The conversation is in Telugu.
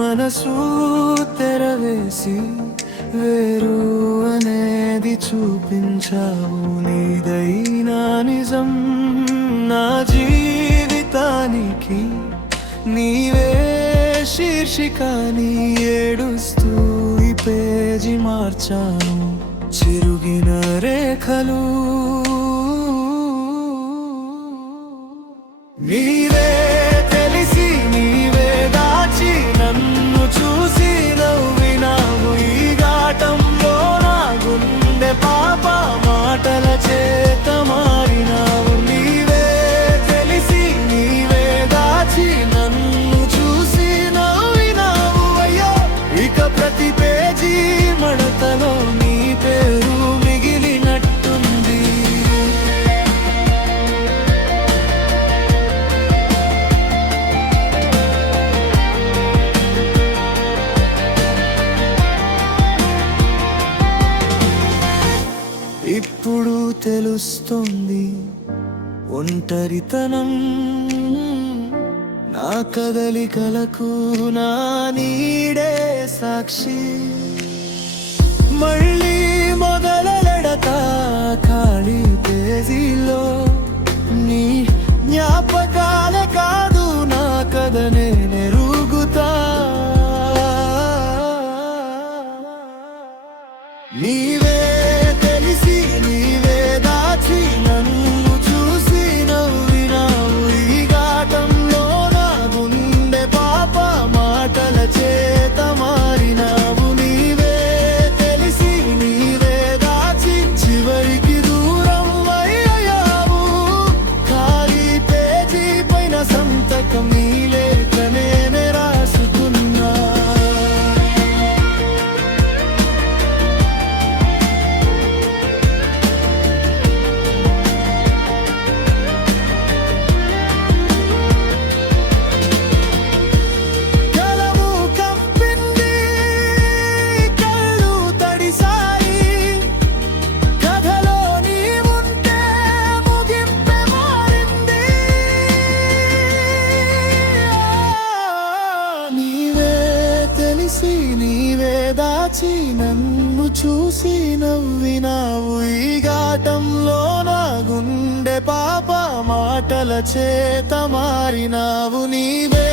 మనసు తెరవేసి వేరు అనేది చూపించావు. నీదైనా నిజం నా జీవితానికి నీవే శీర్షిక. నీ ఏడుస్తూ ఈ పేజీ మార్చాను. చిరుగిన రేఖలు నీవే తెలిసి నీవే దాచి నన్ను చూసి నవ్వినావు. ఈ ఘాటంలో నా గుండె పాప మాటల చేత మారినావు. నీవే తెలిసి నీవే దాచి నన్ను చూసి నవ్వినావు. అయ్యో ఇక ప్రతి పేజీ మడతలో నీ పేరు మిగిలినట్టుంది. ఇప్పుడు తెలుస్తుంది ఒంటరితనం నా కదలికలకు నా నీడే సాక్షి. మళ్ళీ మొదలెడతా ఖాళీ పేజీలో నీ జ్ఞాపకాలే కాదు నా కథనే నెరుగుతా. నీవే తెలిసి నీవే దాచి నన్ను చూసి నవ్వినావు. ఈ ఘాటంలో నా గుండె పాప మాటల చేత మారినావు. నీవే తెలిసి నీవే దాచి చివరికి దూరం అయ్యావు. ఖాళీ పేజీ పైన సంతకం నీ లేఖనే రాసుకున్నా. నీవే దాచి నన్ను చూసి నవ్వినావు. ఈ ఘాటంలో నా గుండె పాప మాటల చేత మారినావు. నీవే